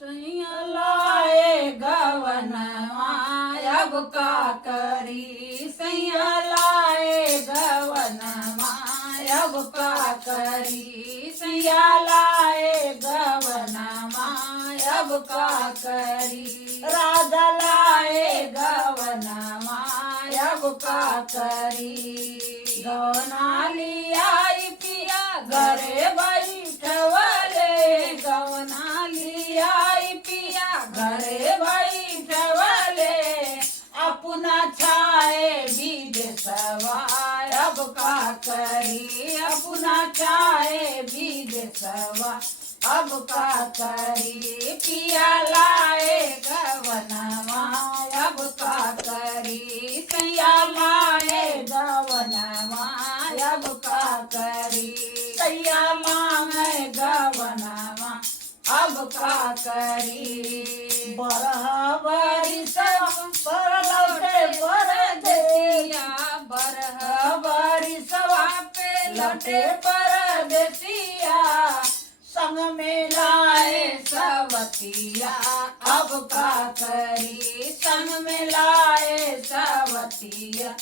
सैया लाए गवनवा अब का करी, सैया लाए गवनवा अब का करी, सैया लाए गवनवा अब का करी, राजा लाए गवनवा अब का करी। गवना लियाई पिया घरे बैठवले, गवना लियाई पिया घरे बैठवले, अपना छाए विदेशवा अब का करी, अपना छाए विदेशवा अब का करी, पिया लाए गवनवा अब का करी, सैया लाए गवनवा अब का करी, सैया मांगे गवनवा अब का करी। बरह बरिसवा पर लौटे परदेसिया, बरह बरिसवा पे लौटे परदेसिया, संग में लाए सवतिया अब का करी, संग में लाए सवतिया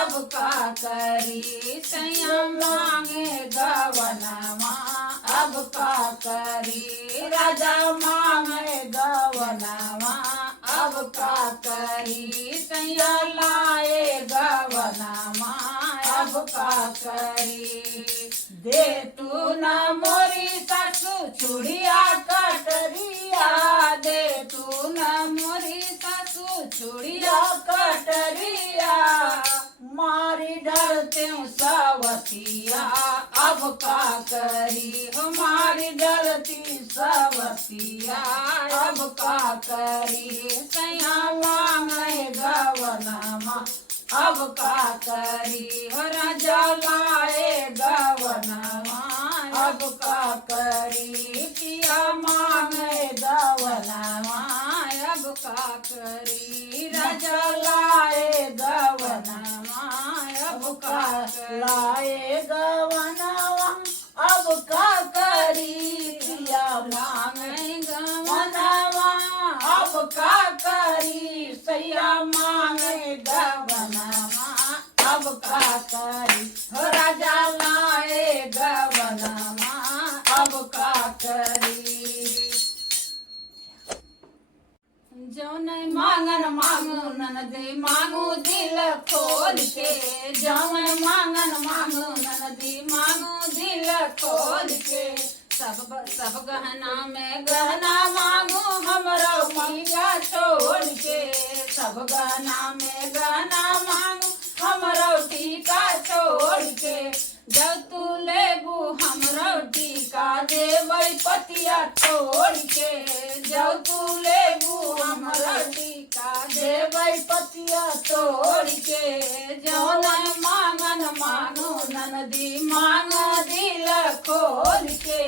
अब का करी, सैया मांगे गवनवा अब का करी, राजा मांगे गवनवा अब का करी, सैया लाए गवनवा अब का करी। दे तू न मोरी सासू चूड़िया कटरिया, दे तू न मोरी सासू चूड़िया कटरिया, मारी डरते सवतिया अब का करी, हमारी डरती सवतिया अब का करी, सैया मांगे गवनवा अब का करी, हो राजा लाए गवनवा अब का करी, पिया मांगे गवनवा अब का करी, राजा लाए गवनवा अब का लाए गवनवा अब का करी, पिया मांगे गवनवा अब का करी, सैया मांगे गवनवा अब का करी, हो राजा लाए गवनवा अब का करी। जौन मांगन मांगू ननदी मांगू दिल खोल के, जौन मांगन मांगू ननदी मांगू दिल खोल के, सब गहना में गहना मांगू हमरो मीरा छोड़ के, सब गहना में गहना मांगू हमरो टीका छोड़ के, जब तू लेबू हमरो टीका देबै पतिया छोड़ के, जब तू लेबू हमरो टीका देबै पतिया छोड़ के, जौन मांगन मांगू ननदी मांग दिल खोल के,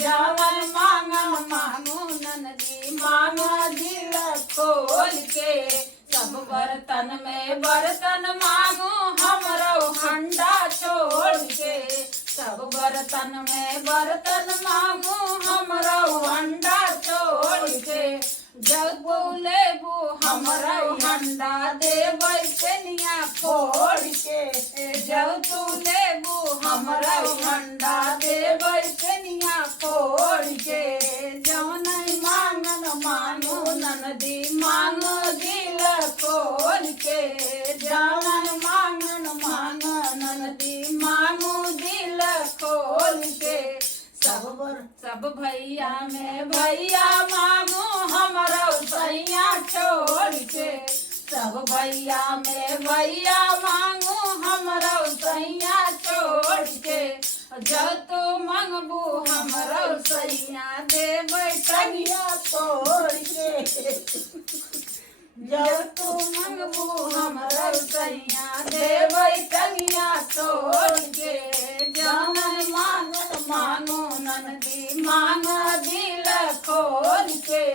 जौन मांगन मांगू ननदी मांग दिल खोल के, सब बर्तन में बर्तन मांगू हमरो हंडा छोड़ के, सब बर्तन में बर्तन मांगू हमरो हंडा छोड़ के, जब लेबू हमरो हंडा देबै कनिया फोड़ के, जब तू लेबू हमरो हंडा देबै कनिया फोड़ के, जौन मांगन मांगू ननदी मांग दिल खोल के, जौन मांगन मांग ननदी मांगू दिल खोल के, सब भैया में भैया मांगू हमरो सैया छोड़ के, सब भैया में भैया मांगू हमरो सैया छोड़ के, जब तू मंगबू हमरो सैया देबै टंगिया छोड़ के, जब तू मंगबू हमरो सैया देबै टंगिया छोड़ के, जौन मांगन मांगू ननदी मांग दिल खोल के।